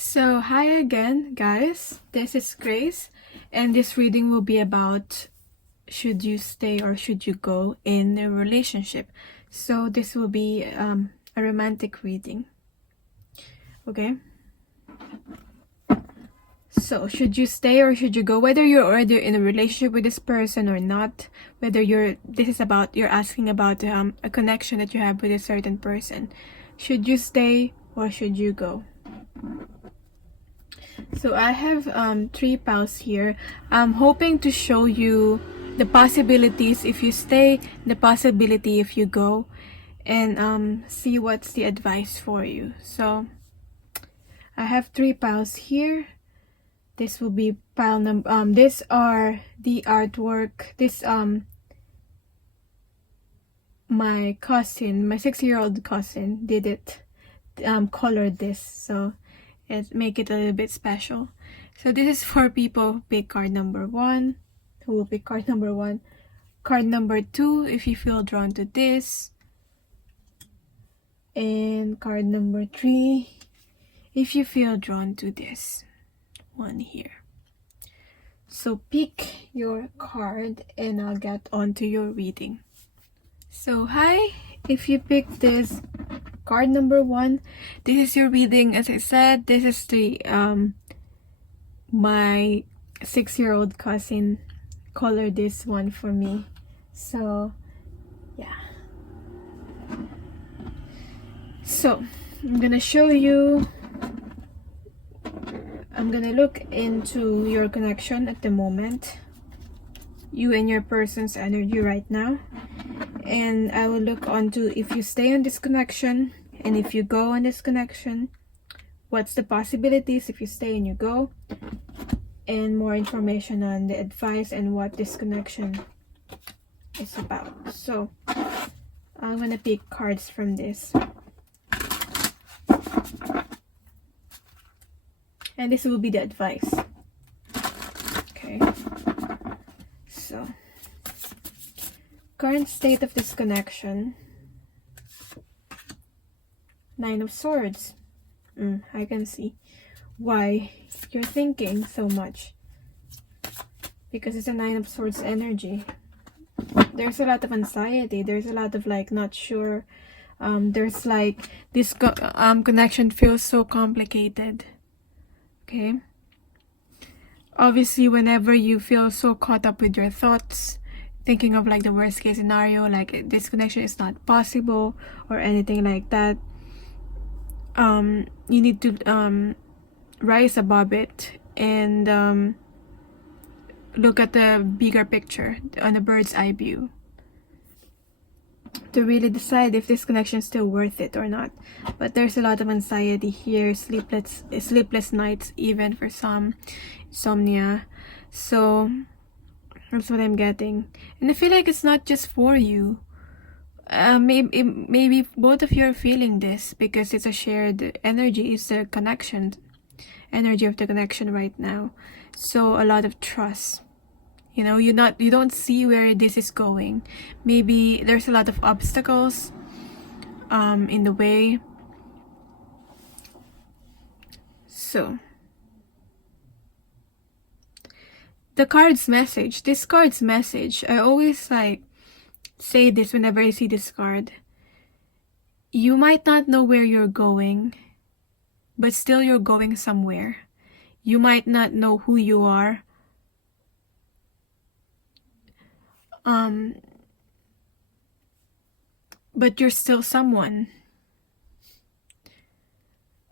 So, hi again, guys. This is Grace, and this reading will be about should you stay or should you go in a relationship. So, this will be a romantic reading. Okay? So, should you stay or should you go? Whether you're already in a relationship with this person or not, whether you're asking about a connection that you have with a certain person. Should you stay or should you go? So I have 3 piles here. I'm hoping to show you the possibilities if you stay, the possibility if you go, and see what's the advice for you. So I have 3 piles here. This will be pile number. These are the artwork. This my cousin, my 6-year-old cousin, did it. Colored this, so it make it a little bit special. So this is for people who pick card number 1. Who will pick card number 1? Card number 2, if you feel drawn to this. And card number 3, if you feel drawn to this one here. So pick your card and I'll get on to your reading. So hi, if you pick this card number 1, this is your reading. As I said, this is the my 6-year-old cousin colored this one for me. So yeah. So I'm gonna show you. I'm gonna look into your connection at the moment, you and your person's energy right now, and I will look onto if you stay on this connection and if you go on this connection, what's the possibilities if you stay and you go, and more information on the advice and what this connection is about. So I'm gonna pick cards from this, and this will be the advice. Okay, so current state of this connection. 9 of Swords. I can see why you're thinking so much, because it's a 9 of Swords energy. There's a lot of anxiety, there's a lot of like not sure, there's like this connection feels so complicated. Okay, obviously whenever you feel so caught up with your thoughts, thinking of like the worst case scenario, like this connection is not possible or anything like that, you need to rise above it and look at the bigger picture on a bird's eye view to really decide if this connection is still worth it or not. But there's a lot of anxiety here, sleepless nights, even for some, insomnia. So that's what I'm getting, and I feel like it's not just for you. Maybe both of you are feeling this because it's a shared energy. It's a connection, energy of the connection right now. So a lot of trust. You know, you don't see where this is going. Maybe there's a lot of obstacles in the way. So the card's message, this card's message, I always like say this whenever I see this card. You might not know where you're going, but still you're going somewhere. You might not know who you are, but you're still someone.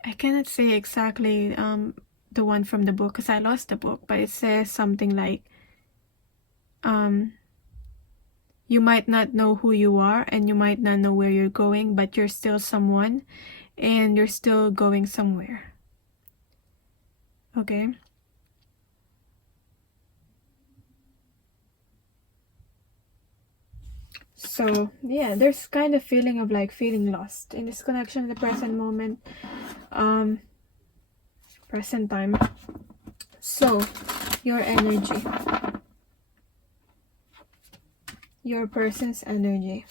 I cannot say exactly the one from the book because I lost the book, but it says something like you might not know who you are and you might not know where you're going, but you're still someone and you're still going somewhere. Okay? So yeah, there's kind of feeling of like feeling lost in this connection in the present moment, present time. So your energy, your person's energy.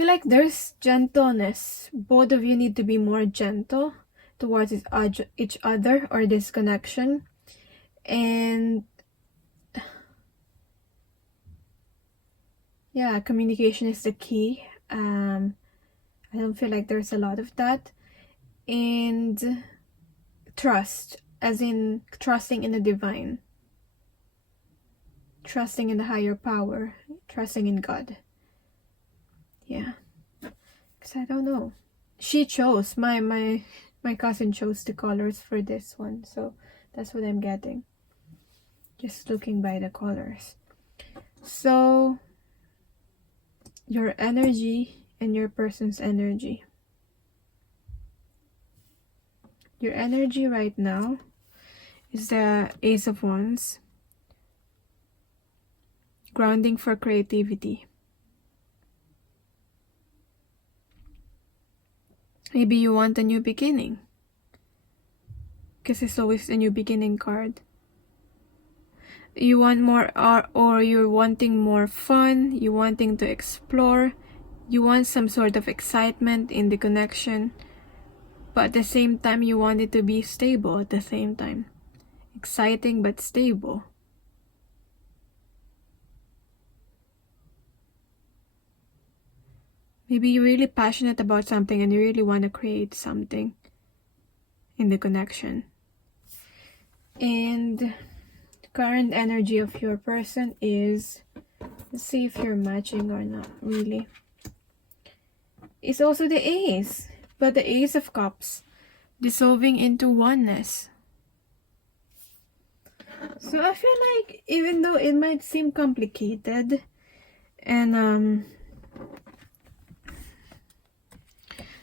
feel like there's gentleness. Both of you need to be more gentle towards each other or this connection. And yeah, communication is the key. I don't feel like there's a lot of that. And trust, as in trusting in the divine, trusting in the higher power, trusting in God. Yeah, because I don't know, she chose, my cousin chose the colors for this one, so that's what I'm getting, just looking by the colors. So your energy and your person's energy. Your energy right now is the Ace of Wands. Grounding for creativity. Maybe you want a new beginning, because it's always a new beginning card. You want more, or you're wanting more fun, you're wanting to explore, you want some sort of excitement in the connection, but at the same time you want it to be stable at the same time. Exciting but stable. Maybe you're really passionate about something and you really want to create something in the connection. And the current energy of your person is, let's see if you're matching or not, really. It's also the Ace, but the Ace of Cups, dissolving into oneness. So I feel like, even though it might seem complicated, and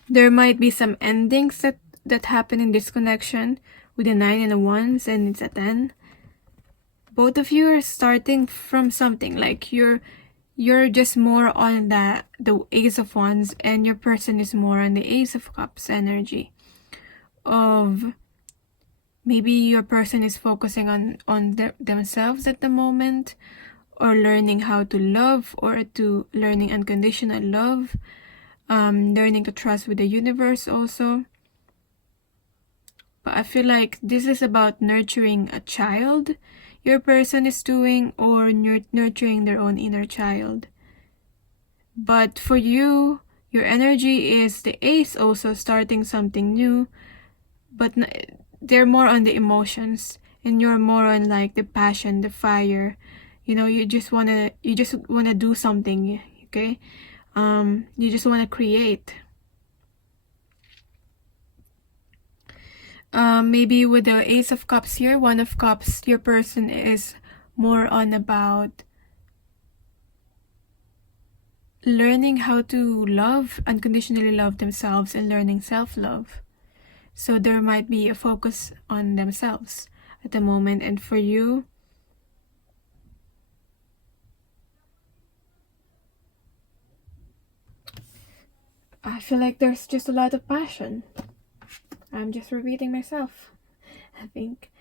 there might be some endings that happen in this connection with a 9 and a 1, and it's a 10. Both of you are starting from something, like you're just more on the Ace of Wands, and your person is more on the Ace of Cups energy. Of maybe your person is focusing on themselves at the moment, or learning how to love, or to learning unconditional love. Learning to trust with the universe also. But I feel like this is about nurturing a child your person is doing, or nurturing their own inner child. But for you, your energy is the Ace, also starting something new, but they're more on the emotions, and you're more on like the passion, the fire. You just wanna do something, okay? You just want to create. Maybe with the Ace of Cups here, One of Cups, your person is more on about learning how to love, unconditionally love themselves, and learning self-love. So there might be a focus on themselves at the moment. And for you, I feel like there's just a lot of passion. I'm just repeating myself, I think.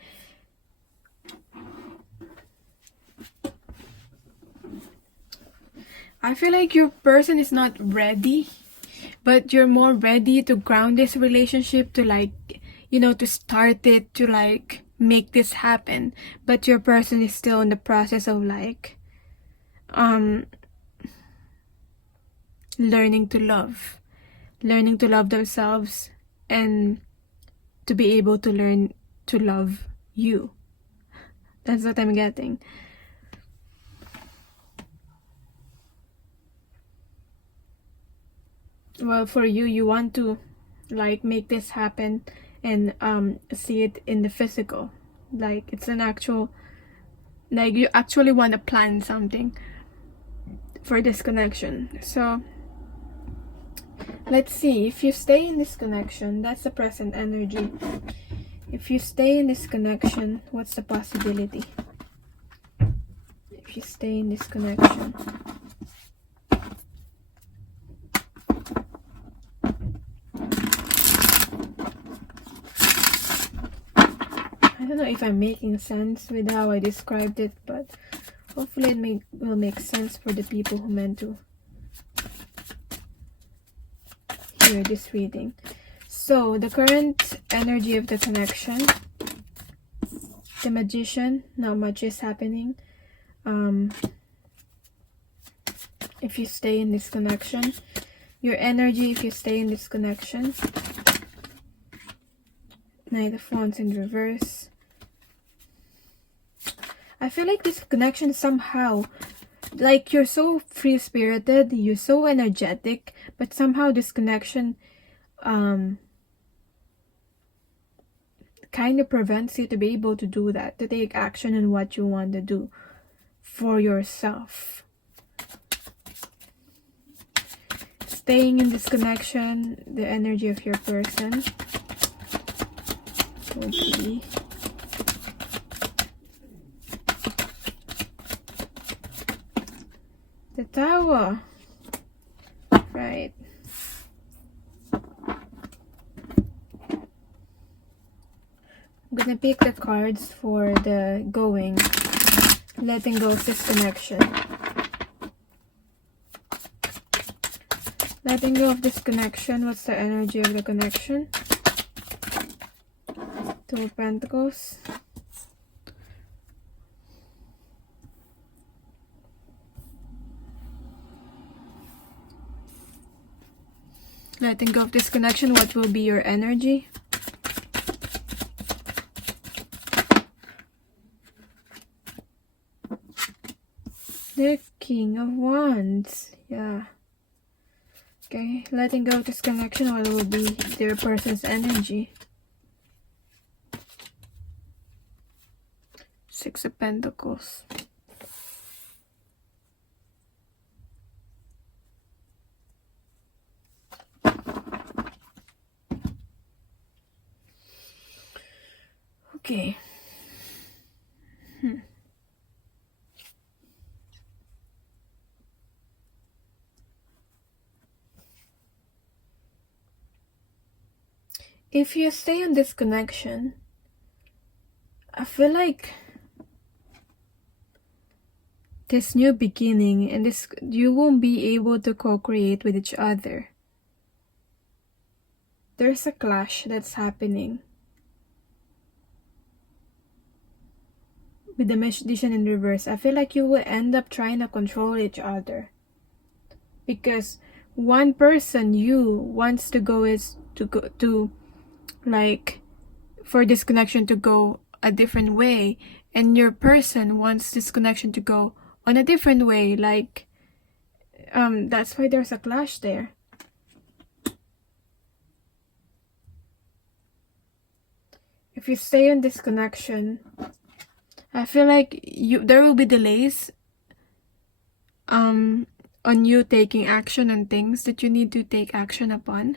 I feel like your person is not ready, but you're more ready to ground this relationship, to like, to start it, to like make this happen. But your person is still in the process of like learning to love themselves, and to be able to learn to love you. That's what I'm getting. Well, for you, you want to like make this happen and see it in the physical, like it's an actual, like you actually want to plan something for this connection. So let's see, if you stay in this connection, that's the present energy. If you stay in this connection, what's the possibility? If you stay in this connection, I don't know if I'm making sense with how I described it, but hopefully it will make sense for the people who meant to here, this reading. So the current energy of the connection, the Magician, not much is happening. If you stay in this connection, your energy if you stay in this connection. Knight of Wands in reverse. I feel like this connection somehow, like you're so free-spirited, you're so energetic, but somehow this connection kind of prevents you to be able to do that, to take action on what you want to do for yourself. Staying in this connection, the energy of your person will be the Tower. Right. I'm gonna pick the cards for the going, letting go of this connection. Letting go of this connection. What's the energy of the connection? Two of Pentacles. Letting go of this connection. What will be your energy? The King of Wands. Yeah. Okay, letting go of this connection, what will be their person's energy? Six of Pentacles. Okay. If you stay in this connection, I feel like this new beginning and this, you won't be able to co-create with each other. There's a clash that's happening with the Magician in reverse. I feel like you will end up trying to control each other because one person, you, wants to go is to go to, like, for this connection to go a different way, and your person wants this connection to go on a different way. Like, that's why there's a clash there. If you stay in this connection, I feel like there will be delays on you taking action on things that you need to take action upon.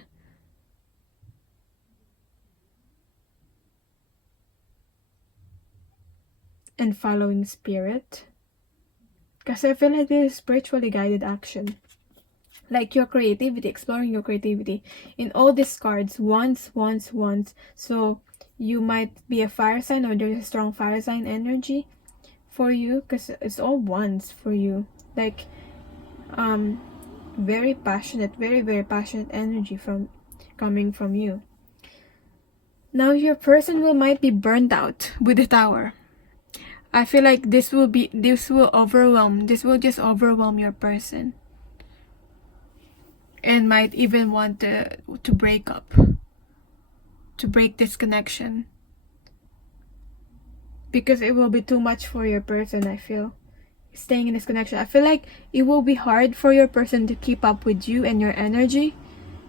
And following spirit. Because I feel like this is spiritually guided action. Like your creativity, exploring your creativity. In all these cards, wands. So you might be a fire sign, or there's a strong fire sign energy for you. Because it's all wands for you. Like, very passionate, very passionate energy coming from you. Now your person might be burnt out with the Tower. I feel like this will just overwhelm your person, and might even want to break up, to break this connection, because it will be too much for your person. I feel staying in this connection, I feel like it will be hard for your person to keep up with you and your energy,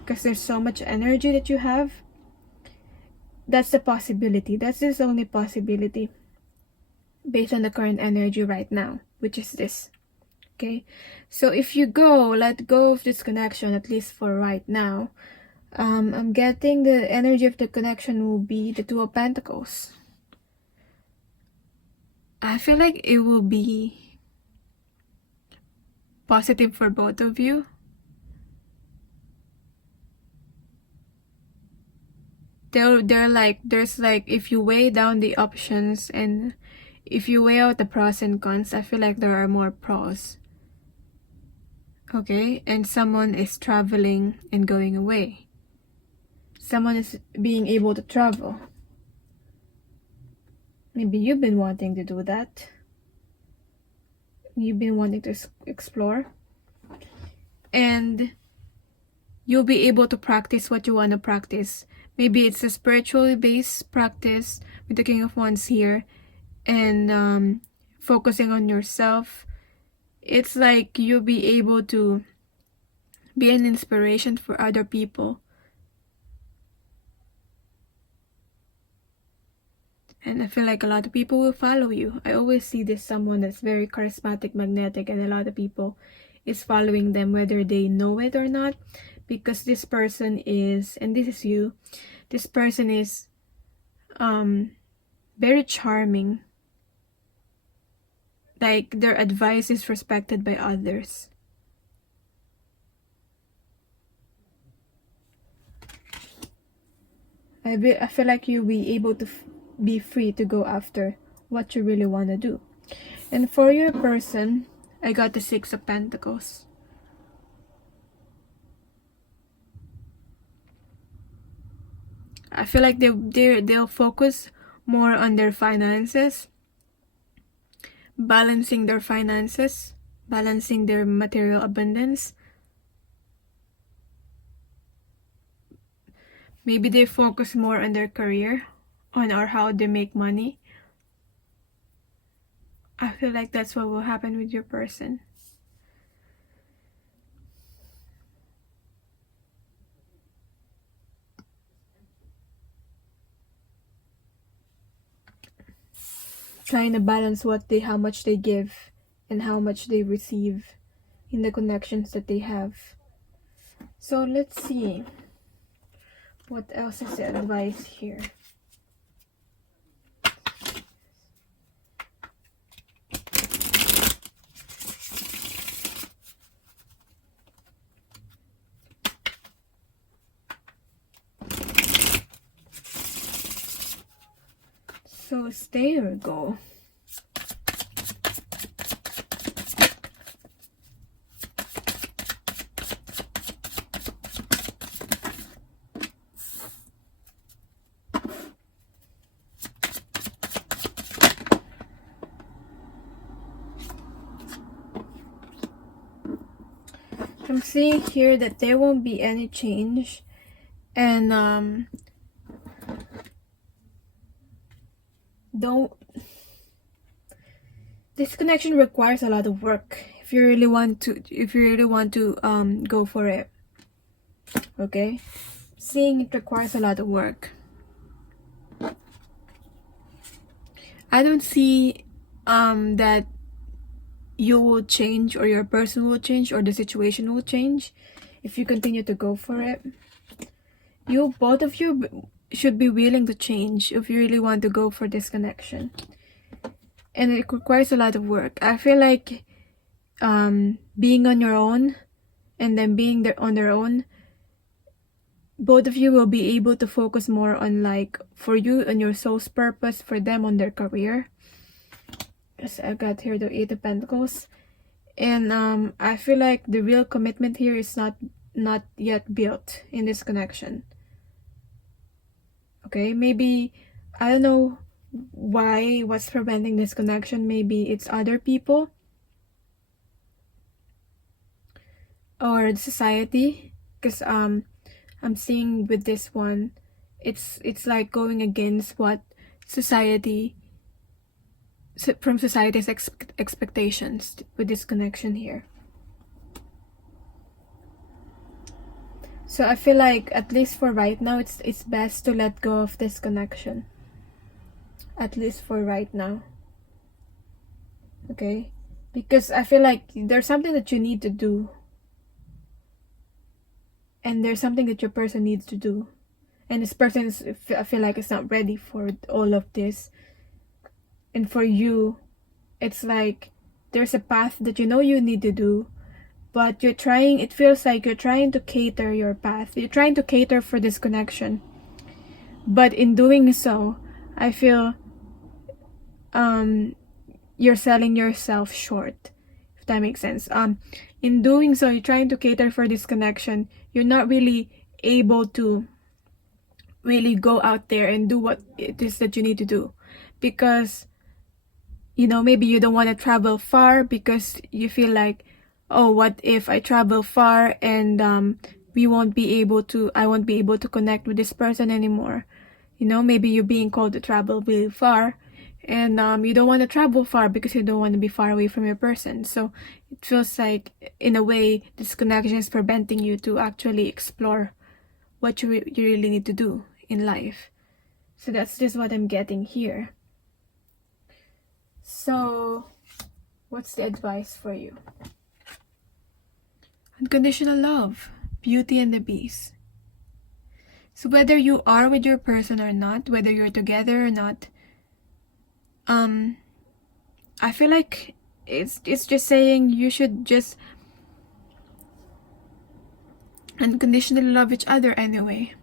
because there's so much energy that you have. That's the possibility. That's the only possibility based on the current energy right now, which is this. Okay, so if you let go of this connection, at least for right now, I'm getting the energy of the connection will be the Two of Pentacles. I feel like it will be positive for both of you. There's like, if you weigh down the options and if you weigh out the pros and cons, I feel like there are more pros. Okay, and someone is traveling and going away. Someone is being able to travel. Maybe you've been wanting to do that. You've been wanting to explore. And you'll be able to practice what you want to practice. Maybe it's a spiritually based practice with the King of Wands here. And focusing on yourself. It's like you'll be able to be an inspiration for other people. And I feel like a lot of people will follow you. I always see this someone that's very charismatic, magnetic, and a lot of people is following them whether they know it or not. Because this person is, and this is you, this person is very charming. Like their advice is respected by others. I feel like you'll be able to be free to go after what you really want to do. And for your person, I got the 6 of Pentacles. I feel like they'll focus more on their finances, balancing their finances, balancing their material abundance. Maybe they focus more on their career, on or how they make money. I feel like that's what will happen with your person. Trying to balance how much they give and how much they receive in the connections that they have. So let's see. What else is the advice here? So there we go. I'm seeing here that there won't be any change, and this connection requires a lot of work if you really want to go for it. Okay, seeing it requires a lot of work. I don't see that you will change, or your person will change, or the situation will change if you continue to go for it. Both of you should be willing to change if you really want to go for this connection. And it requires a lot of work. I feel like being on your own and then being there on their own, both of you will be able to focus more on, like, for you on your soul's purpose, for them on their career. Yes, I got here the 8 of Pentacles. And I feel like the real commitment here is not yet built in this connection. Okay, maybe, I don't know what's preventing this connection. Maybe it's other people or the society, because I'm seeing with this one, it's like going against what society's expectations with this connection here. So I feel like, at least for right now, it's best to let go of this connection. At least for right now. Okay? Because I feel like there's something that you need to do. And there's something that your person needs to do. And this person I feel like is not ready for all of this. And for you, it's like there's a path that you know you need to do, but it feels like you're trying to cater your path. You're trying to cater for this connection. But in doing so, I feel you're selling yourself short, if that makes sense. In doing so, you're trying to cater for this connection. You're not really able to really go out there and do what it is that you need to do, because maybe you don't want to travel far because you feel like, oh, what if I travel far and I won't be able to connect with this person anymore. Maybe you're being called to travel really far, and you don't want to travel far because you don't want to be far away from your person. So it feels like, in a way, this connection is preventing you to actually explore what you really need to do in life. So that's just what I'm getting here. So what's the advice for you? Unconditional love, Beauty and the Beast. So whether you are with your person or not, whether you're together or not, I feel like it's just saying you should just unconditionally love each other anyway.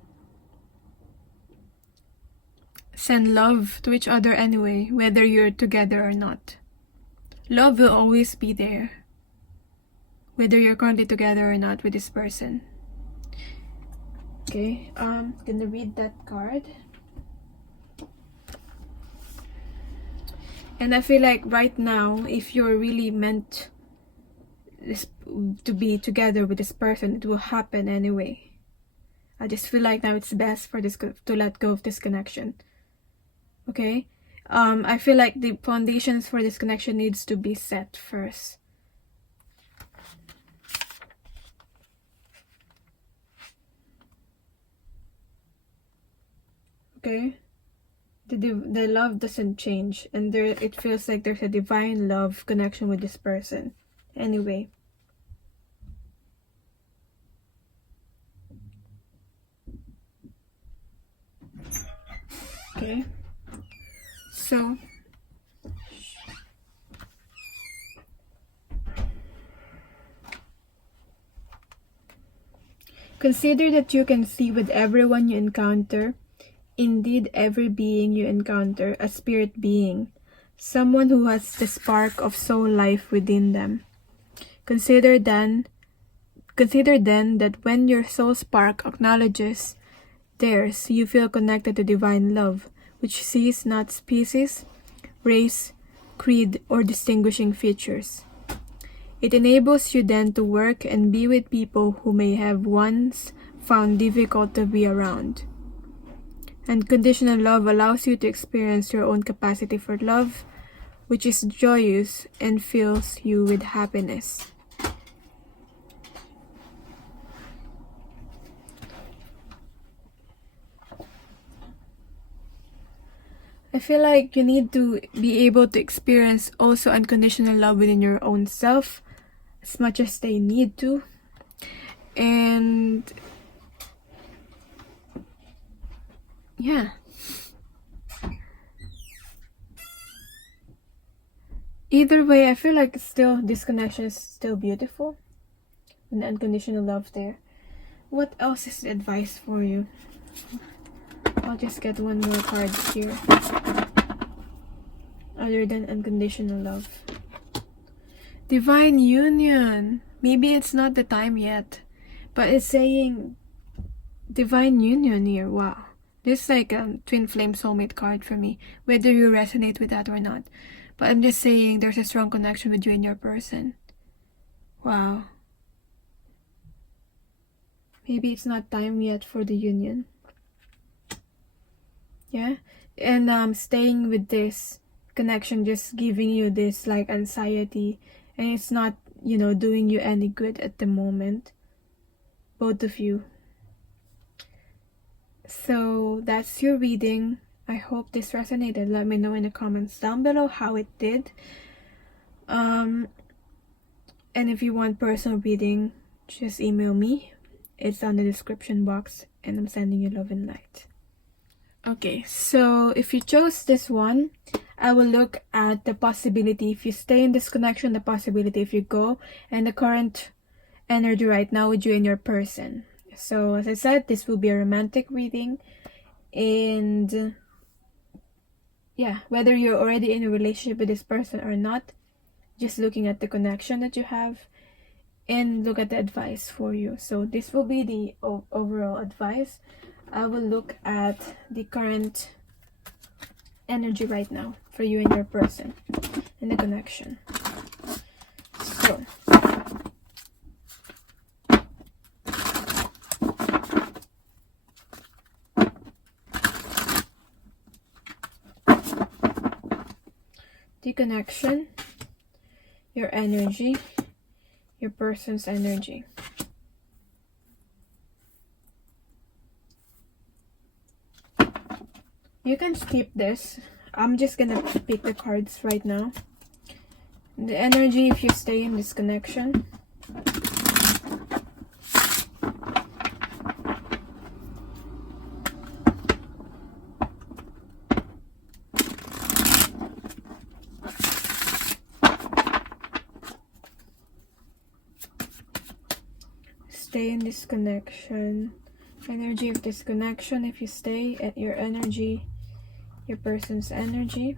Send love to each other anyway, whether you're together or not. Love will always be there, whether you're currently together or not with this person. Okay, gonna read that card. And I feel like right now, if you're really meant to be together with this person, it will happen anyway. I just feel like now it's best for this to let go of this connection. Okay? I feel like the foundations for this connection needs to be set first. Okay? The love doesn't change, and it feels like there's a divine love connection with this person anyway. Okay, so consider that you can see with everyone you encounter, indeed every being you encounter, a spirit being, someone who has the spark of soul life within them. Consider then that when your soul spark acknowledges theirs, you feel connected to divine love, which sees not species, race, creed, or distinguishing features. It enables you then to work and be with people who may have once found difficult to be around. Unconditional love allows you to experience your own capacity for love, which is joyous and fills you with happiness. I feel like you need to be able to experience also unconditional love within your own self as much as they need to. And yeah. Either way, I feel like this connection is still beautiful. And unconditional love there. What else is the advice for you? I'll just get one more card here. Other than unconditional love. Divine union. Maybe it's not the time yet, but it's saying divine union here. Wow. This is like a twin flame soulmate card for me, whether you resonate with that or not. But I'm just saying there's a strong connection with you and your person. Wow. Maybe it's not time yet for the union. Yeah, and staying with this connection just giving you this like anxiety, and it's not doing you any good at the moment, both of you. So that's your reading. I hope this resonated. Let me know in the comments down below how it did. And if you want personal reading, just email me. It's on the description box, and I'm sending you love and light. Okay, so if you chose this one, I will look at the possibility if you stay in this connection, the possibility if you go, and the current energy right now with you and your person. So as I said, this will be a romantic reading, and yeah, whether you're already in a relationship with this person or not, just looking at the connection that you have and look at the advice for you. So this will be the overall advice. I will look at the current energy right now for you and your person in the connection. So the connection, your energy, your person's energy. You can skip this. I'm just gonna pick the cards right now. The energy if you stay in this connection. Stay in this connection. Energy of this connection if you stay at your energy, your person's energy.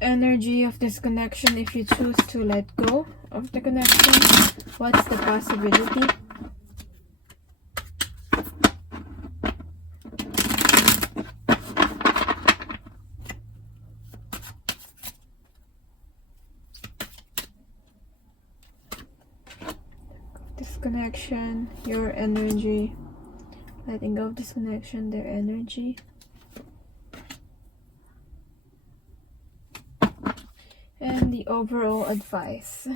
Energy of this connection if you choose to let go of the connection. What's the possibility? Disconnection, your energy. Letting go of disconnection, their energy. And the overall advice.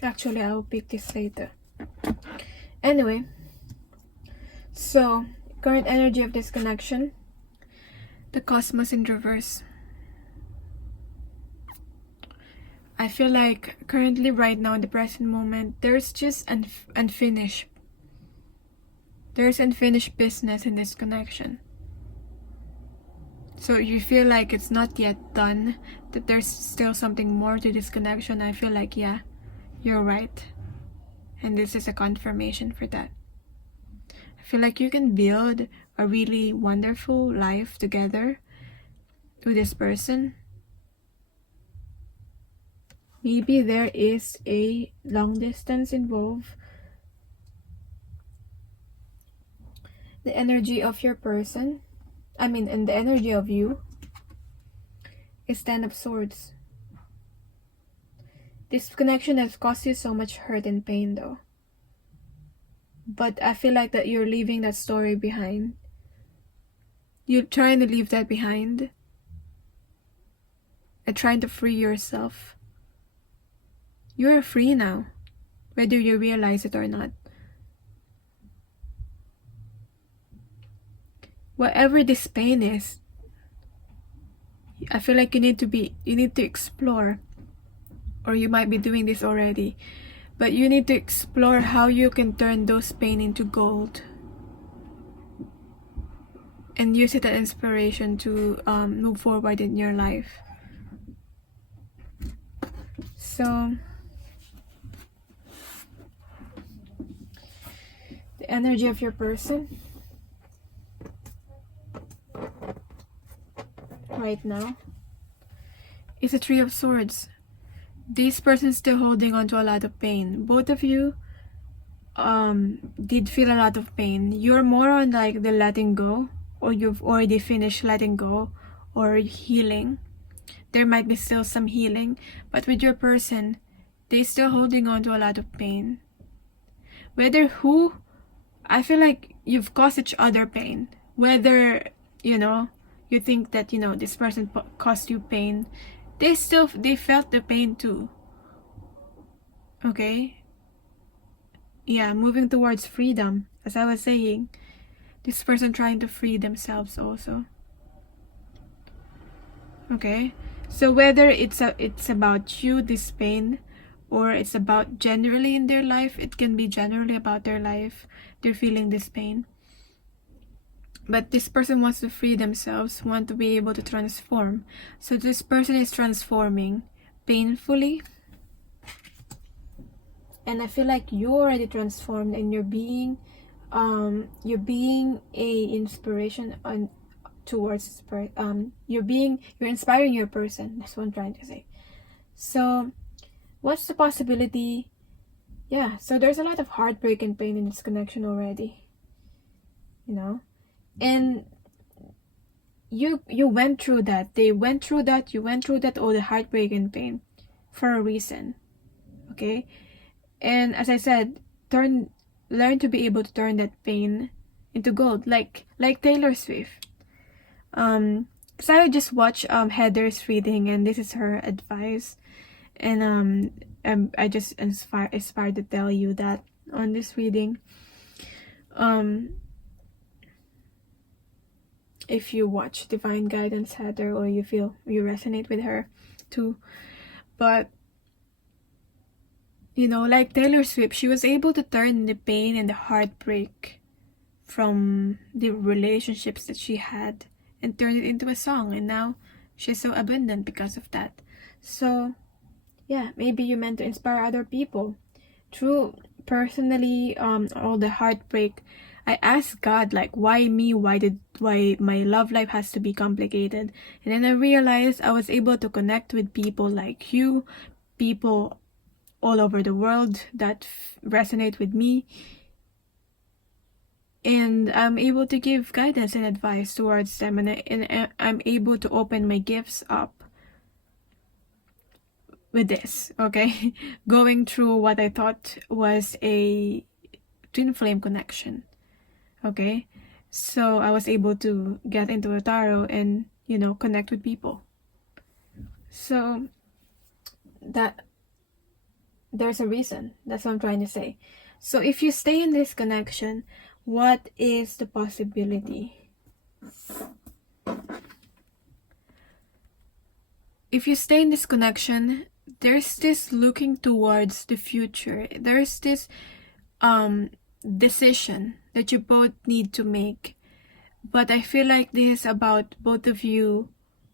Actually, I will pick this later. Anyway, so current energy of this connection, the cosmos in reverse. I feel like currently, right now, in the present moment, there's just unfinished. There's unfinished business in this connection. So you feel like it's not yet done, that there's still something more to this connection. I feel like, yeah, you're right. And this is a confirmation for that. I feel like you can build a really wonderful life together with this person. Maybe there is a long distance involved. The energy of your person, and the energy of you is 10 of Swords. This connection has caused you so much hurt and pain though. But I feel like that you're leaving that story behind. You're trying to leave that behind. And trying to free yourself. You're free now, whether you realize it or not. Whatever this pain is, I feel like you need to explore, or you might be doing this already, but you need to explore how you can turn those pain into gold and use it as inspiration to move forward in your life. So the energy of your person right now is a 3 of Swords. This person is still holding on to a lot of pain. Both of you did feel a lot of pain. You're more on like the letting go, or you've already finished letting go or healing. There might be still some healing, but with your person, they're still holding on to a lot of pain. Whether who, I feel like you've caused each other pain. Whether, you think that, this person caused you pain, they felt the pain too. Okay? Yeah, moving towards freedom. As I was saying, this person trying to free themselves also. Okay? So whether it's about you, this pain, or it's about generally in their life, it can be generally about their life, they're feeling this pain. But this person wants to free themselves, want to be able to transform. So this person is transforming painfully. And I feel like you're already transformed, and you're being a inspiration towards this you're inspiring your person. That's what I'm trying to say. So what's the possibility? Yeah, so there's a lot of heartbreak and pain in this connection already, you know, and you went through that, they went through that, you went through that, all the heartbreak and pain for a reason. Okay, and as I said, learn to be able to turn that pain into gold, like Taylor Swift. Because I just watched Heather's reading, and this is her advice, and I just inspired to tell you that on this reading. If you watch Divine Guidance Heather, or you feel you resonate with her too, but you know, like Taylor Swift, she was able to turn the pain and the heartbreak from the relationships that she had and turn it into a song, and now she's so abundant because of that. So yeah, maybe you meant to inspire other people through personally all the heartbreak. I asked God, like, why me? Why my love life has to be complicated? And then I realized I was able to connect with people like you, people all over the world that resonate with me, and I'm able to give guidance and advice towards them, and I'm able to open my gifts up with this, okay? Going through what I thought was a twin flame connection, okay? So I was able to get into a tarot and, you know, connect with people. So that there's a reason. That's what I'm trying to say. So if you stay in this connection, what is the possibility? If you stay in this connection, there's this looking towards the future. There's this decision that you both need to make. But I feel like this is about both of you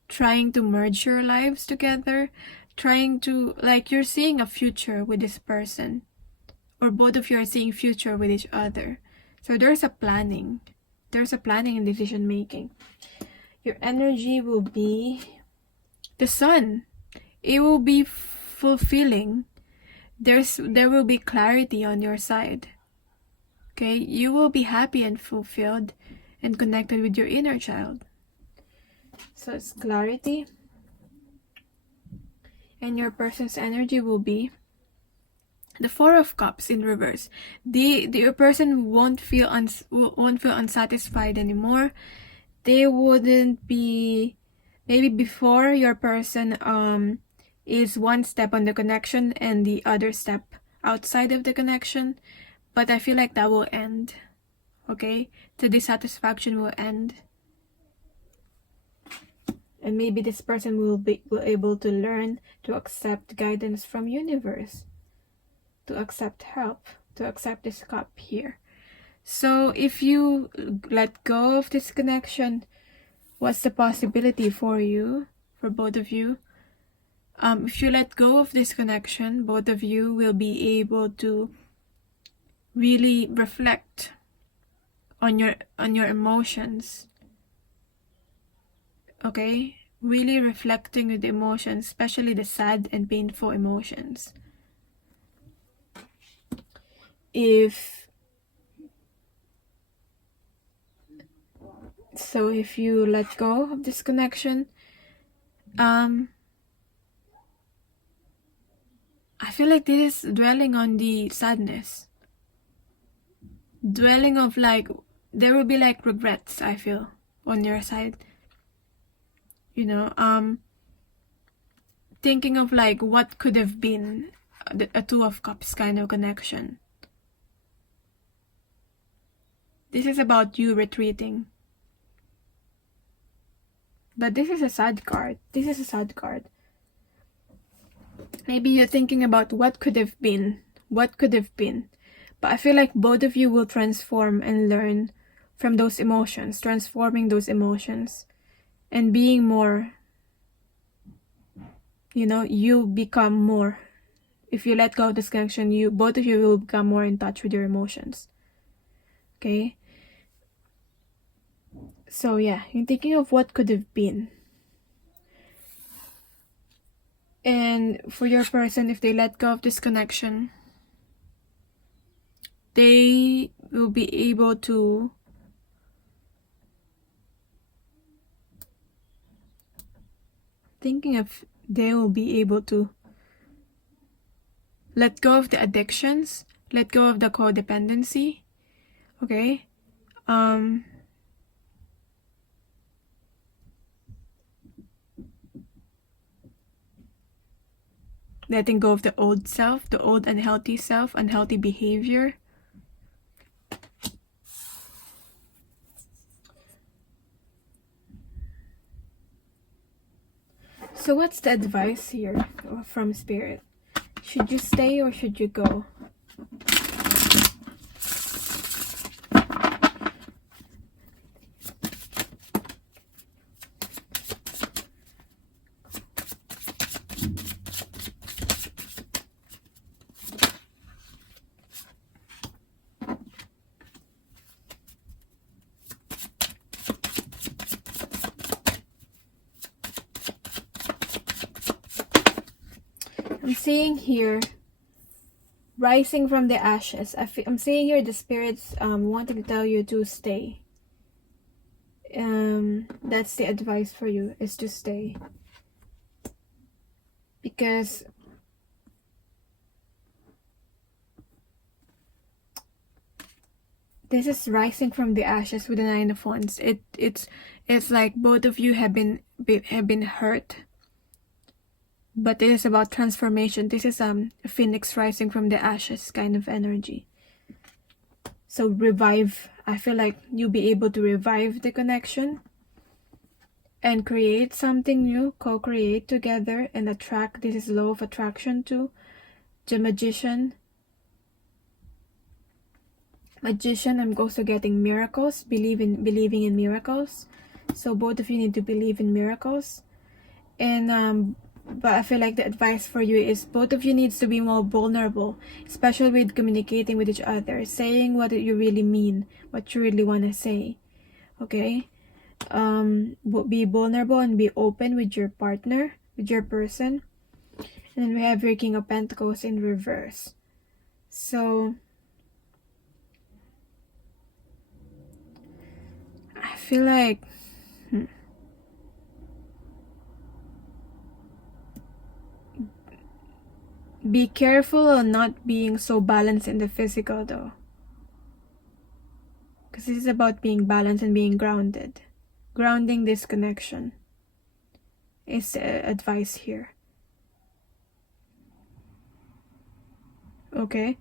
trying to merge your lives together, trying to, like, you're seeing a future with this person, or both of you are seeing future with each other. So there's a planning and decision making. Your energy will be the sun. It will be fulfilling. There will be clarity on your side. Okay, you will be happy and fulfilled and connected with your inner child. So it's clarity. And your person's energy will be the Four of Cups in reverse. Your person won't feel unsatisfied anymore. They wouldn't be, maybe before, your person is one step on the connection and the other step outside of the connection, but I feel like that will end. Okay, the dissatisfaction will end, and maybe this person will able to learn to accept guidance from universe, to accept help, to accept this cup here. So if you let go of this connection, what's the possibility for you, for both of you? If you let go of this connection, both of you will be able to really reflect on your emotions. Okay? Really reflecting with emotions, especially the sad and painful emotions. If you let go of this connection, I feel like this is dwelling on the sadness. Dwelling of, like, there will be like regrets, I feel, on your side. You know, thinking of like what could have been a Two of Cups kind of connection. This is about you retreating. But this is a sad card. This is a sad card. Maybe you're thinking about what could have been. What could have been. But I feel like both of you will transform and learn from those emotions. Transforming those emotions. And being more. You know, you become more. If you let go of this connection, both of you will become more in touch with your emotions. Okay? So yeah, you're thinking of what could have been. And for your person, if they let go of this connection, they will be able to they will be able to let go of the addictions, let go of the codependency, okay? Letting go of the old self, the old unhealthy self, unhealthy behavior. So what's the advice here from Spirit? Should you stay or should you go? I'm seeing here rising from the ashes. I'm seeing here the spirits wanting to tell you to stay. That's the advice for you, is to stay. Because this is rising from the ashes with the Nine of Wands. It's like both of you have been hurt. But it is about transformation. This is a phoenix rising from the ashes kind of energy. So revive. I feel like you'll be able to revive the connection and create something new, co-create together and attract. This is law of attraction too. The Magician. I'm also getting miracles, believing in miracles. So both of you need to believe in miracles. And but I feel like the advice for you is both of you needs to be more vulnerable, especially with communicating with each other, saying what you really mean, what you really want to say. Okay? Be vulnerable and be open with your partner, with your person. And then we have your King of Pentacles in reverse. So I feel like be careful on not being so balanced in the physical though. Because this is about being balanced and being grounded. Grounding this connection is the advice here. Okay.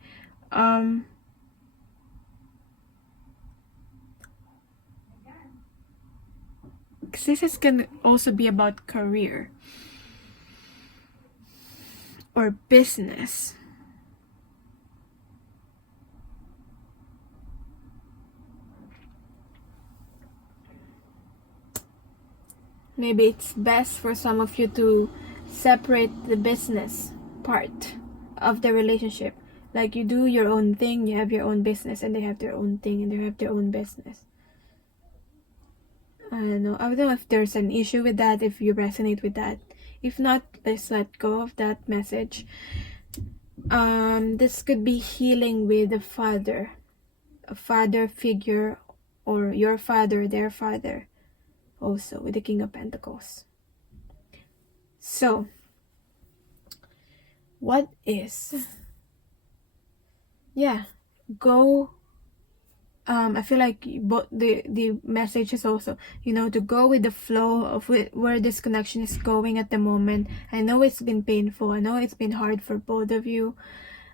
This can also be about career or business. Maybe it's best for some of you to separate the business part of the relationship. Like you do your own thing, you have your own business, and they have their own thing and they have their own business. I don't know if there's an issue with that, if you resonate with that. If not, let's let go of that message. This could be healing with a father figure, or your father, their father, also with the King of Pentacles. So what is, go. I feel like the message is also, to go with the flow of where this connection is going at the moment. I know it's been painful. I know it's been hard for both of you.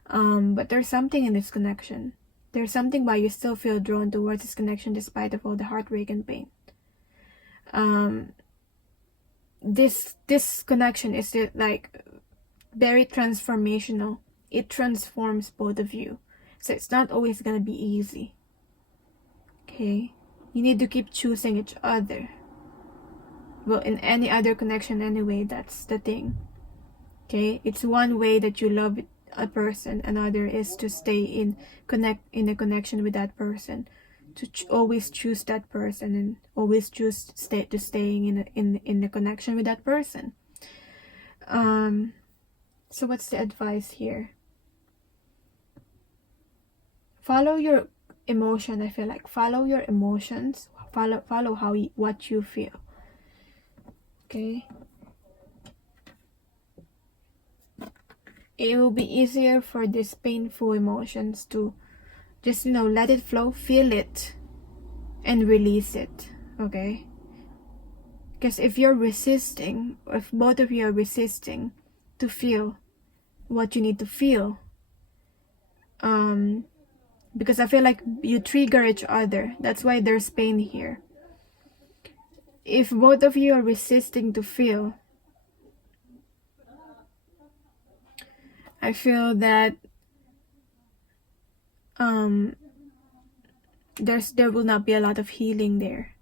But there's something in this connection. There's something why you still feel drawn towards this connection despite of all the heartbreak and pain. This connection is like very transformational. It transforms both of you. So it's not always gonna be easy. Okay, you need to keep choosing each other. Well, in any other connection anyway, that's the thing. Okay, it's one way that you love a person, another is to stay in a connection with that person, to always choose that person and always choose staying in the connection with that person. So what's the advice here? Follow your emotion. I feel like follow your emotions. Follow what you feel. Okay. It will be easier for these painful emotions to just, let it flow, feel it, and release it. Okay. Because if you're resisting, if both of you are resisting to feel what you need to feel, because I feel like you trigger each other. That's why there's pain here. If both of you are resisting to feel, I feel that there will not be a lot of healing there.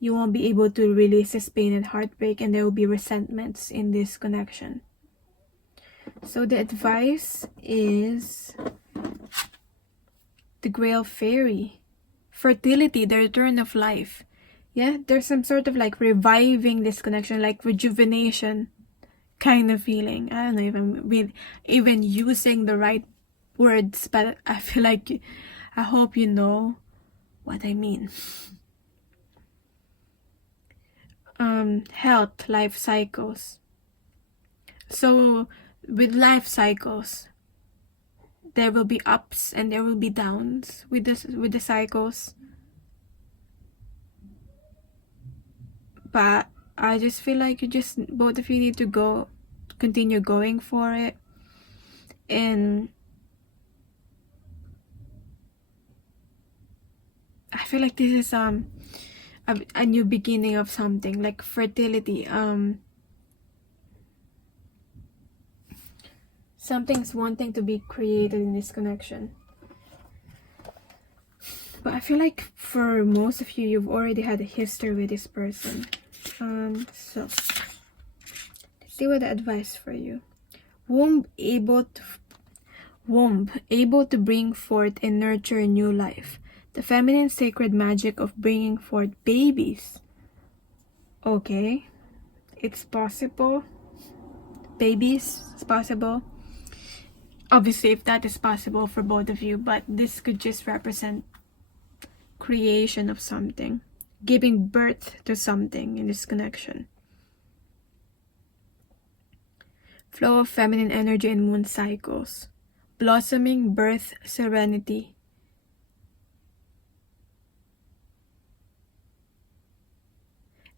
You won't be able to release this pain and heartbreak, and there will be resentments in this connection. So the advice is the Grail Fairy. Fertility, the return of life. Yeah, there's some sort of like reviving this connection, like rejuvenation kind of feeling. I don't know if I'm even using the right words, but I feel like, I hope you know what I mean. Health, life cycles. So with life cycles, there will be ups and there will be downs with the cycles. But I just feel like both of you need to continue going for it. And I feel like this is a new beginning of something, like fertility. Something's wanting to be created in this connection. But I feel like for most of you, you've already had a history with this person. So let's see what the advice for you. Womb able to bring forth and nurture a new life. The feminine sacred magic of bringing forth babies. Okay, it's possible. Babies, it's possible. Obviously, if that is possible for both of you, but this could just represent creation of something, giving birth to something in this connection. Flow of feminine energy and moon cycles. Blossoming, birth, serenity.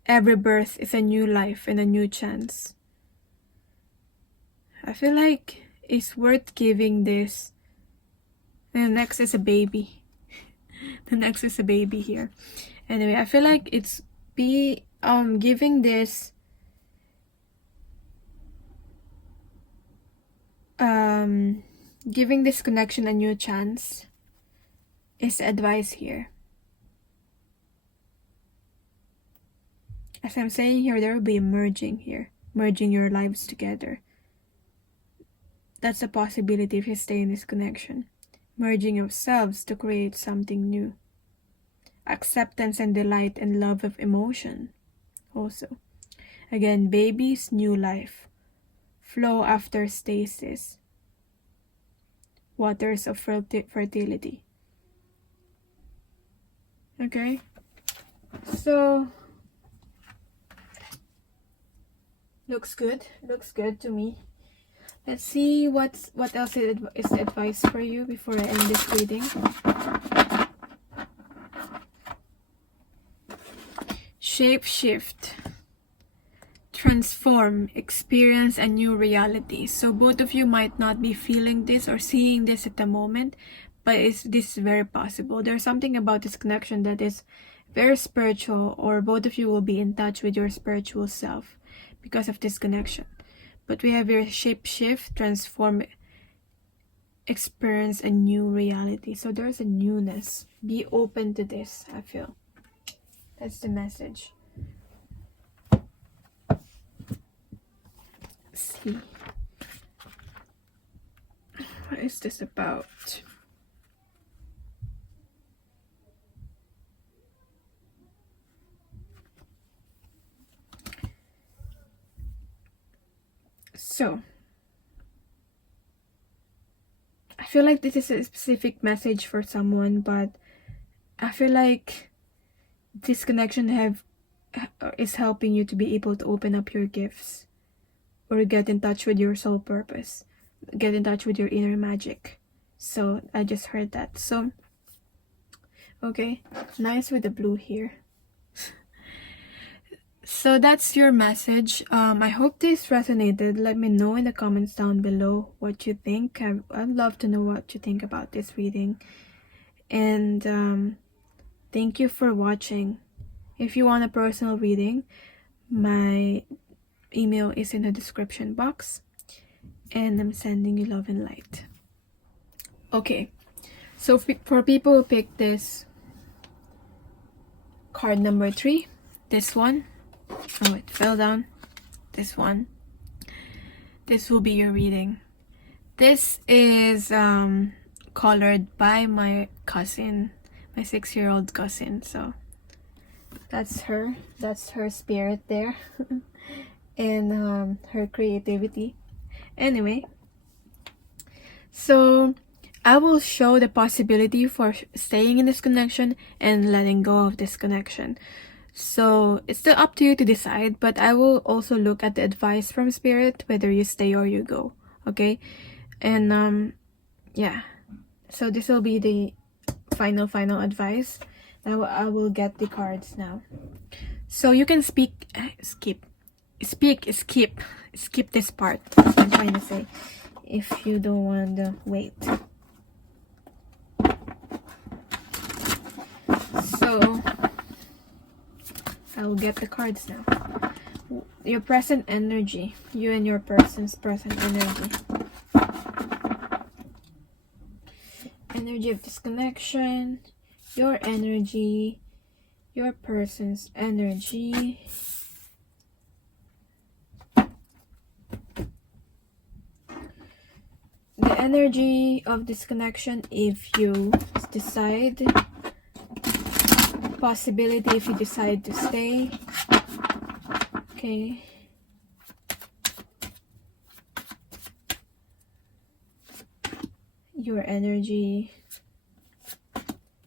Every birth is a new life and a new chance. I feel like it's worth giving this. And the next is a baby. The next is a baby here. Anyway, I feel like it's giving this giving this connection a new chance is advice here. As I'm saying here, there will be a merging here, merging your lives together. That's a possibility if you stay in this connection. Merging yourselves to create something new. Acceptance and delight and love of emotion. Also, again, babies, new life. Flow after stasis. Waters of fertility. Okay, so looks good to me. Let's see what else is the advice for you before I end this reading. Shape shift, transform, experience a new reality. So both of you might not be feeling this or seeing this at the moment, but this is very possible. There's something about this connection that is very spiritual, or both of you will be in touch with your spiritual self because of this connection. But we have your shape shift, transform, experience a new reality. So there's a newness. Be open to this, I feel. That's the message. Let's see. What is this about? So I feel like this is a specific message for someone, but I feel like this connection is helping you to be able to open up your gifts, or get in touch with your soul purpose, get in touch with your inner magic. So I just heard that. So okay, nice with the blue here. So that's your message. I hope this resonated. Let me know in the comments down below what you think. I'd love to know what you think about this reading. And thank you for watching. If you want a personal reading, my email is in the description box, and I'm sending you love and light. Okay, so for people who picked this card number 3, this one, oh, it fell down, this one, this will be your reading. This is colored by my cousin, my 6-year-old cousin. So that's her spirit there. And her creativity. Anyway, so I will show the possibility for staying in this connection and letting go of this connection. So it's still up to you to decide, but I will also look at the advice from spirit, whether you stay or you go. Okay? And yeah, so this will be the final advice. I will get the cards now. So you can skip this part, I'm trying to say, if you don't want to wait. So I will get the cards now. Your present energy, you and your person's present energy. Energy of disconnection, your energy, your person's energy. The energy of disconnection, if you decide, possibility if you decide to stay. Okay. Your energy,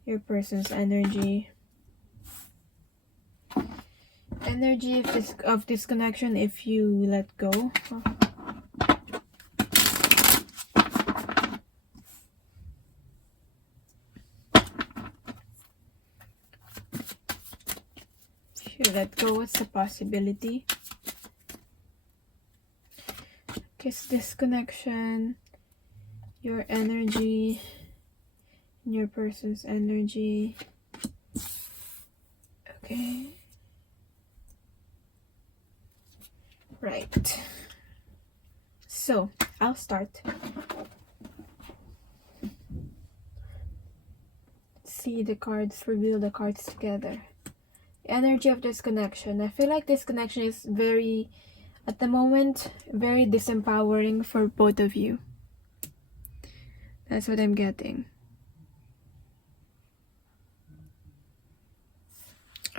your person's energy. Energy of disconnection if you let go. If you let go, what's the possibility? Kiss disconnection, your energy, your person's energy. Okay. Right. So, I'll start. See the cards, reveal the cards together. Energy of disconnection. I feel like this connection is very, at the moment, very disempowering for both of you. That's what I'm getting.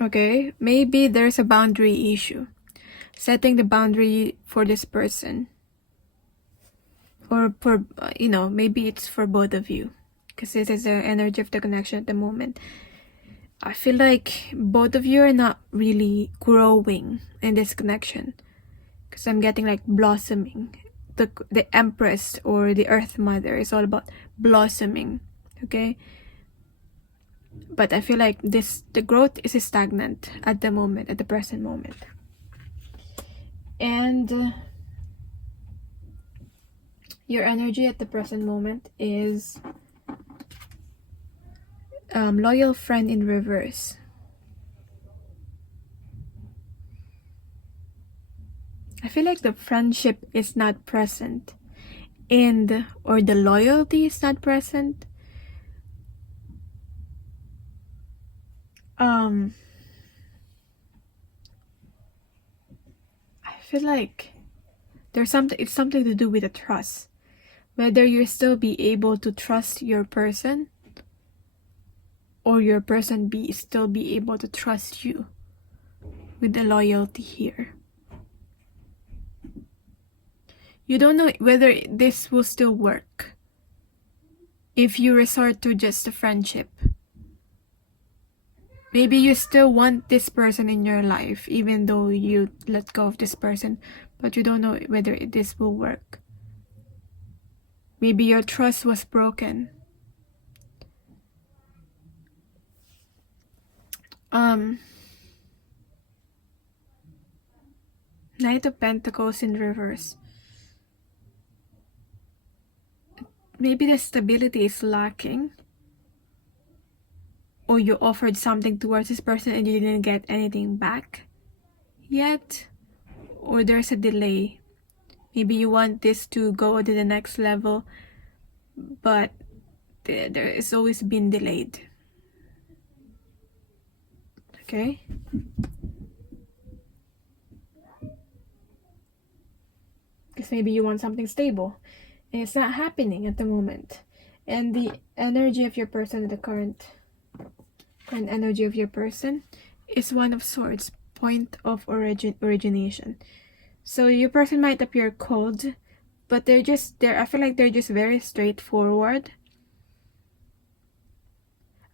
Okay, maybe there's a boundary issue. Setting the boundary for this person. Or for, maybe it's for both of you. Because this is the energy of the connection at the moment. I feel like both of you are not really growing in this connection. Because I'm getting like blossoming. The Empress or the Earth Mother is all about blossoming. Okay? But I feel like the growth is stagnant at the moment, at the present moment. And your energy at the present moment is loyal friend in reverse. I feel like the friendship is not present, or the loyalty is not present. I feel like it's something to do with the trust. Whether you still be able to trust your person, or your person still be able to trust you with the loyalty here. You don't know whether this will still work if you resort to just a friendship. Maybe you still want this person in your life even though you let go of this person, but you don't know whether this will work. Maybe your trust was broken. Knight of Pentacles in reverse. Maybe the stability is lacking, or you offered something towards this person and you didn't get anything back yet, or there's a delay. Maybe you want this to go to the next level, but there is always been delayed. Okay? Because maybe you want something stable and it's not happening at the moment. And the energy of your person, the current energy of your person is One of Swords, point of origination. So your person might appear cold, but I feel like they're just very straightforward.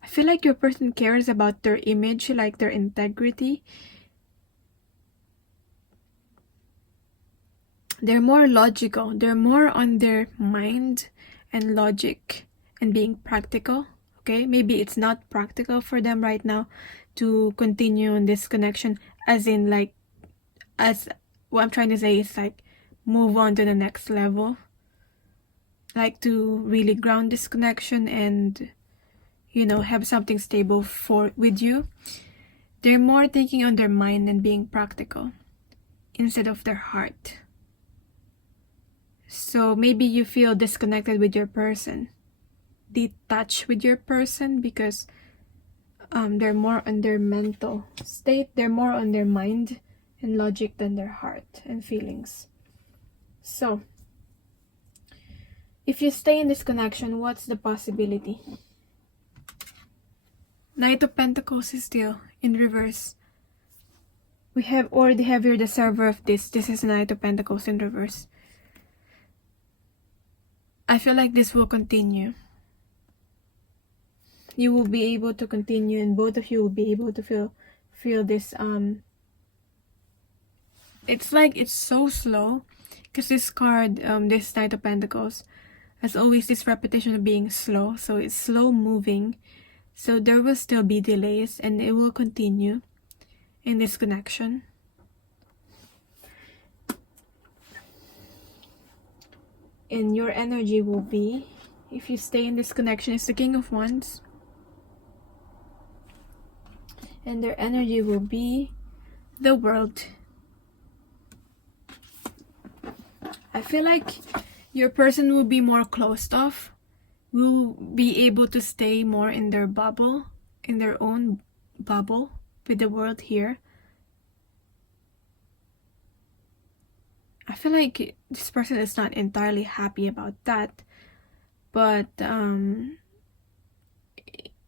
I feel like your person cares about their image, like their integrity. They're more logical. They're more on their mind and logic and being practical. Okay, maybe it's not practical for them right now to continue in this connection, as in like, as what I'm trying to say is like move on to the next level, like to really ground this connection and, you know, have something stable with you. They're more thinking on their mind and being practical instead of their heart. So maybe you feel disconnected with your person, detached with your person, because they're more on their mental state, they're more on their mind and logic than their heart and feelings. So if you stay in this connection, what's the possibility? Knight of Pentacles is still in reverse. We already have here the server of this. This is Knight of Pentacles in reverse. I feel like this will continue. You will be able to continue, and both of you will be able to feel this. It's like it's so slow, because this card, this Knight of Pentacles, has always this repetition of being slow. So it's slow moving. So there will still be delays, and it will continue in this connection. And your energy will be, if you stay in this connection, is the King of Wands. And their energy will be the World. I feel like your person will be more closed off, will be able to stay more in their bubble, in their own bubble with the world here. I feel like this person is not entirely happy about that, but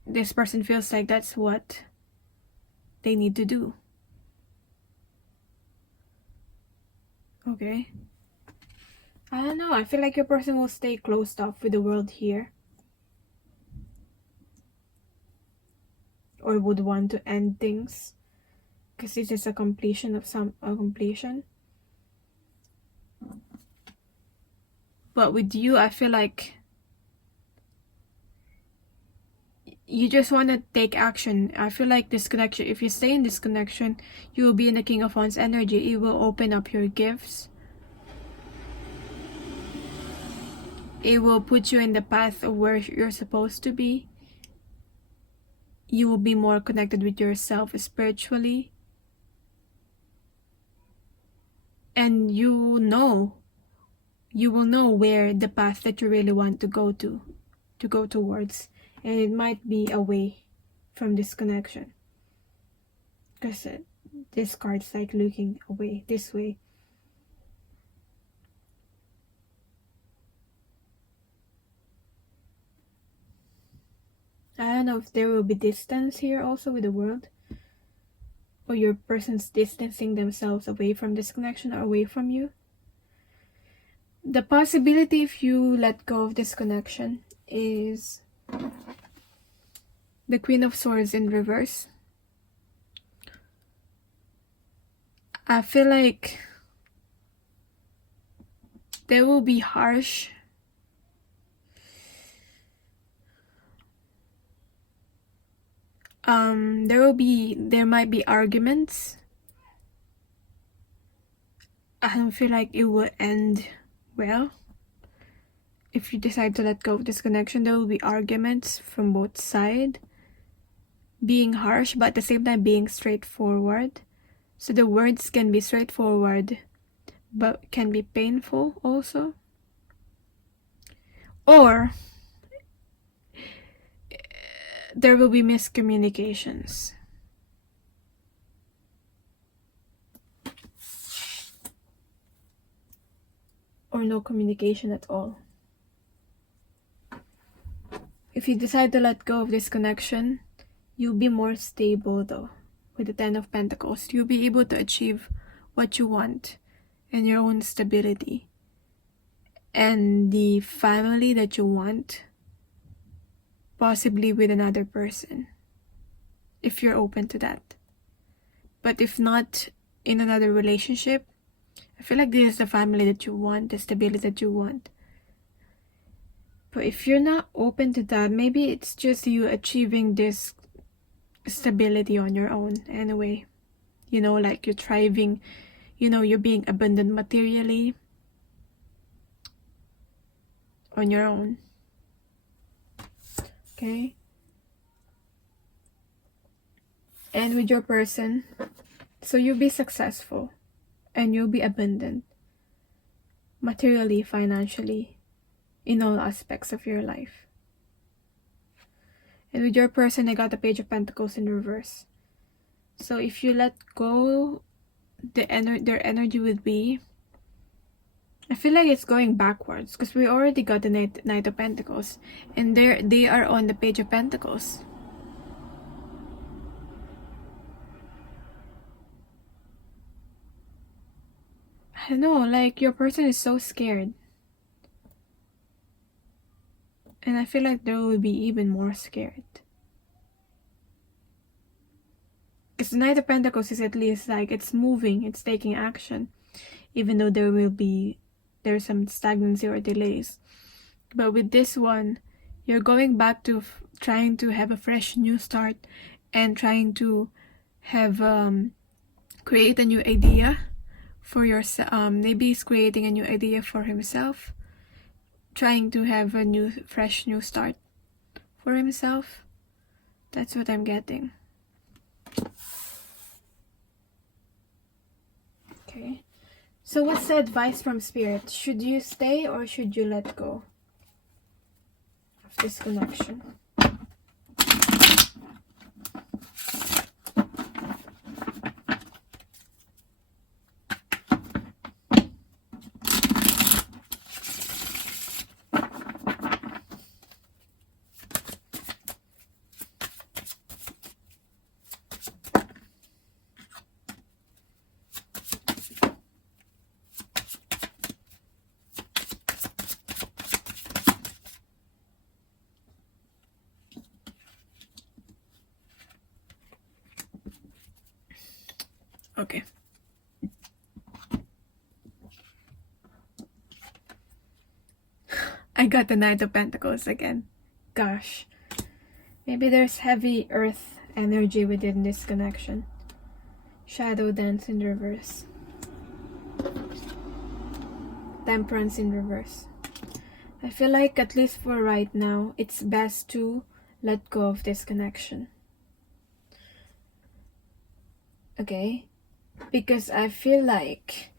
this person feels like that's what they need to do. Okay. I don't know. I feel like your person will stay closed off with the world here, or would want to end things, because this is a completion of a completion. But with you, I feel like you just want to take action. I feel like this connection, if you stay in this connection, you will be in the King of Wands energy. It will open up your gifts. It will put you in the path of where you're supposed to be. You will be more connected with yourself spiritually. And you will know where the path that you really want to go towards. And it might be away from this connection, because this card's like looking away, this way. I don't know if there will be distance here also with the world, or your person's distancing themselves away from this connection or away from you. The possibility if you let go of this connection is the Queen of Swords in reverse. I feel like there will be harsh there might be arguments. I don't feel like it will end well. If you decide to let go of this connection, there will be arguments from both sides, being harsh but at the same time being straightforward. So the words can be straightforward but can be painful also. Or there will be miscommunications. Or no communication at all. If you decide to let go of this connection, you'll be more stable though. With the Ten of Pentacles, you'll be able to achieve what you want and your own stability. And the family that you want, possibly with another person, if you're open to that. But if not, in another relationship, I feel like this is the family that you want, the stability that you want. But if you're not open to that, maybe it's just you achieving this stability on your own anyway. You know, like you're thriving, you know, you're being abundant materially on your own. Okay? And with your person, so you'll be successful and you'll be abundant materially, financially, in all aspects of your life. And with your person, I got the Page of Pentacles in reverse. So if you let go, their energy would be, I feel like it's going backwards because we already got the Knight of Pentacles and they are on the Page of Pentacles. I don't know, like your person is so scared. And I feel like they will be even more scared. Because the Knight of Pentacles is at least like it's moving, it's taking action. Even though there's some stagnancy or delays. But with this one, you're going back to trying to have a fresh new start and trying to have create a new idea for yourself. Maybe he's creating a new idea for himself, trying to have a fresh new start for himself. That's what I'm getting. Okay. So what's the advice from Spirit? Should you stay or should you let go of this connection? Okay. I got the Knight of Pentacles again. Gosh. Maybe there's heavy earth energy within this connection. Shadow Dance in reverse. Temperance in reverse. I feel like at least for right now, it's best to let go of this connection. Okay? Because I feel like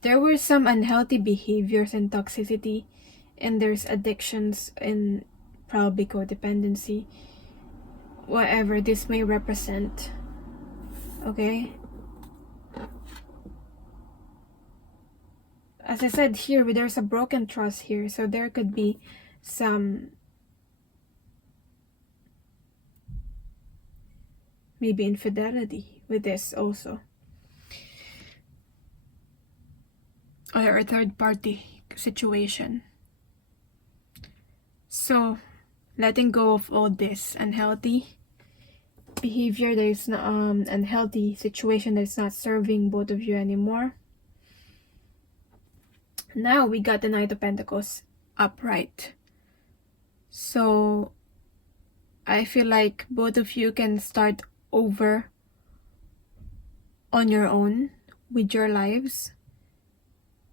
there were some unhealthy behaviors and toxicity, and there's addictions and probably codependency, whatever this may represent. Okay? As I said here, there's a broken trust here, so there could be some maybe infidelity with this also. Or a third party situation. So letting go of all this unhealthy behavior that is not unhealthy situation that is not serving both of you anymore. Now we got the Knight of Pentacles upright. So I feel like both of you can start over on your own with your lives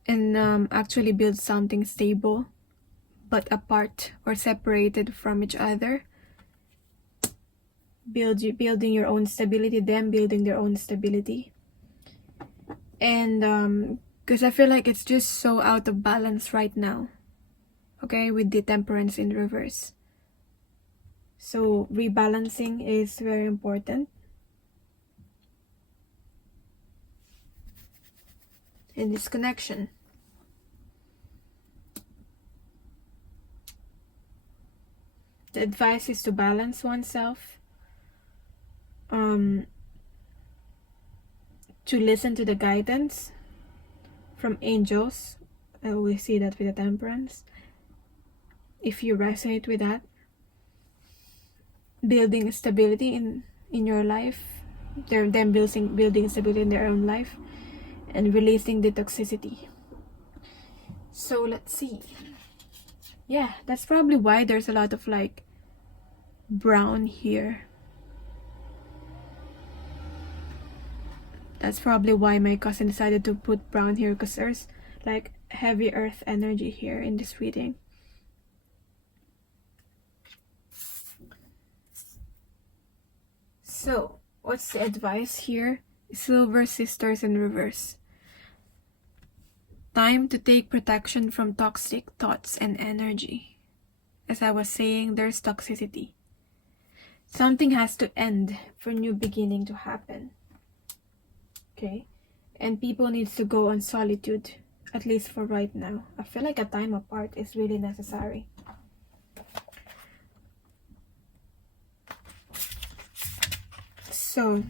and actually build something stable but apart or separated from each other. Building your own stability, them building their own stability. And because I feel like it's just so out of balance right now, okay, with the Temperance in reverse. So rebalancing is very important in this connection. The advice is to balance oneself, to listen to the guidance from angels. I always see that with the Temperance. If you resonate with that, building stability in your life, them building stability in their own life, and releasing the toxicity. So let's see. Yeah, that's probably why there's a lot of like brown here. That's probably why my cousin decided to put brown here, because there's like heavy earth energy here in this reading. So what's the advice here? Silver Sisters in reverse. Time to take protection from toxic thoughts and energy. As I was saying, there's toxicity. Something has to end for new beginning to happen. Okay? And people needs to go on solitude, at least for right now. I feel like a time apart is really necessary. So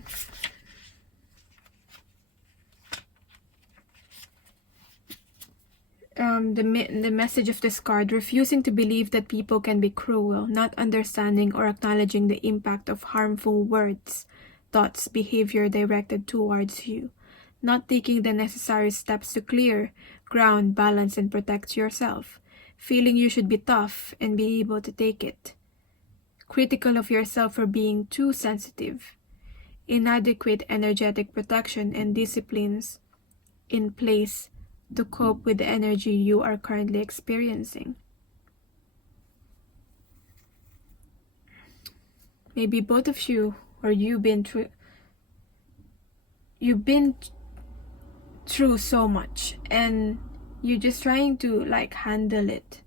the message of this card: refusing to believe that people can be cruel, not understanding or acknowledging the impact of harmful words, thoughts, behavior directed towards you, not taking the necessary steps to clear, ground, balance, and protect yourself, feeling you should be tough and be able to take it, critical of yourself for being too sensitive, inadequate energetic protection and disciplines in place to cope with the energy you are currently experiencing. Maybe both of you, or you've been through so much and you're just trying to like handle it,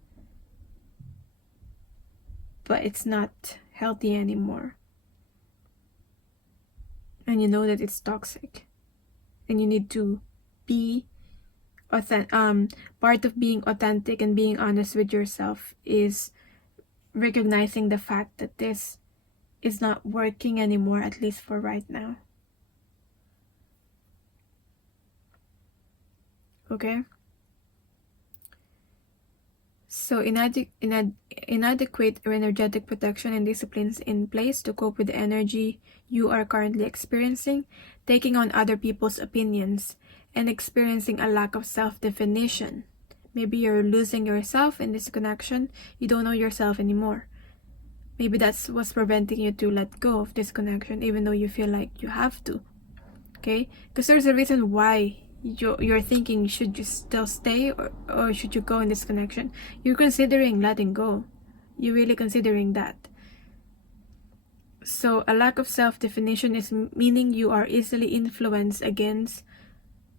but it's not healthy anymore, and you know that it's toxic, and you need to be part of being authentic and being honest with yourself is recognizing the fact that this is not working anymore, at least for right now. Okay? So inadequate energetic protection and disciplines in place to cope with the energy you are currently experiencing, taking on other people's opinions, and experiencing a lack of self-definition. Maybe you're losing yourself in this connection. You don't know yourself anymore. Maybe that's what's preventing you to let go of this connection, even though you feel like you have to. Okay? Because there's a reason why you're thinking, should you still stay or should you go in this connection? You're considering letting go. You're really considering that. So a lack of self-definition is meaning you are easily influenced against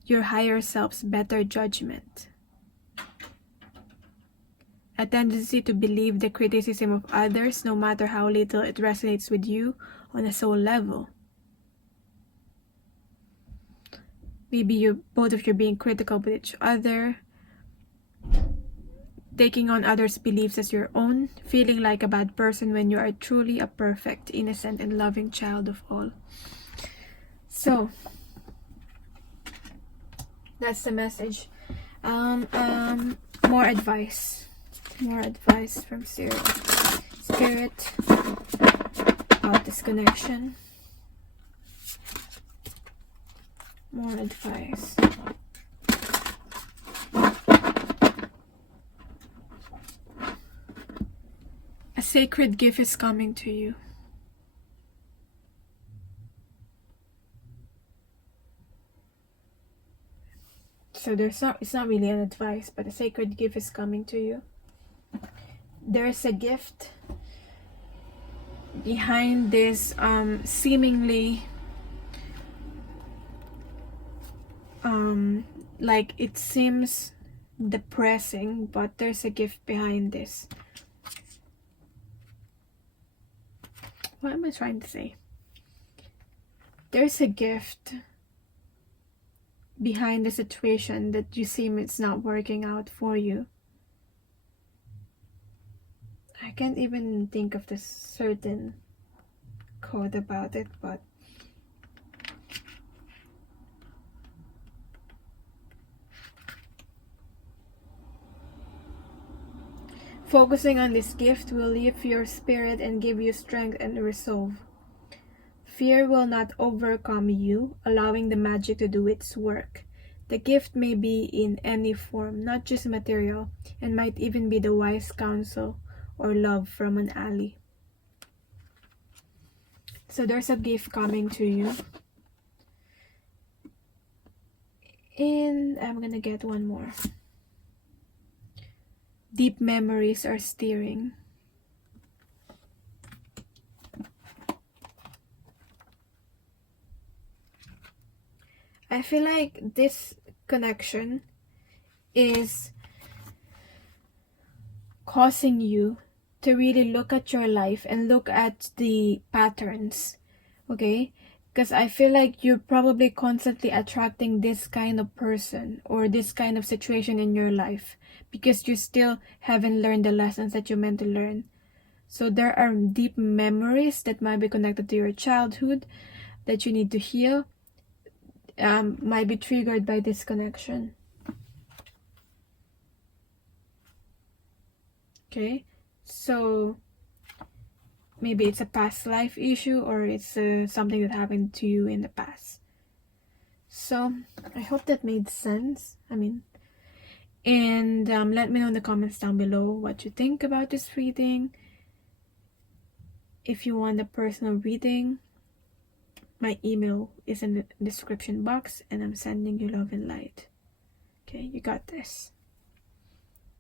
your higher self's better judgment. A tendency to believe the criticism of others, no matter how little it resonates with you on a soul level. Maybe both of you being critical with each other, taking on others' beliefs as your own, feeling like a bad person when you are truly a perfect, innocent, and loving child of all. So that's the message. more advice from Spirit about this connection. More advice. A sacred gift is coming to you. So it's not really an advice, but a sacred gift is coming to you. There's a gift behind this seemingly like it seems depressing, but there's a gift behind this. What am I trying to say? There's a gift behind the situation that you seem it's not working out for you. I can't even think of this certain quote about it, but focusing on this gift will lift your spirit and give you strength and resolve. Fear will not overcome you, allowing the magic to do its work. The gift may be in any form, not just material, and might even be the wise counsel or love from an ally. So there's a gift coming to you. And I'm gonna get one more. Deep memories are stirring. I feel like this connection is causing you to really look at your life and look at the patterns, okay? Because I feel like you're probably constantly attracting this kind of person or this kind of situation in your life because you still haven't learned the lessons that you meant to learn. So there are deep memories that might be connected to your childhood that you need to heal. Might be triggered by this connection. Okay, so maybe it's a past life issue or it's something that happened to you in the past. So I hope that made sense. And let me know in the comments down below what you think about this reading. If you want a personal reading, my email is in the description box and I'm sending you love and light. Okay, you got this.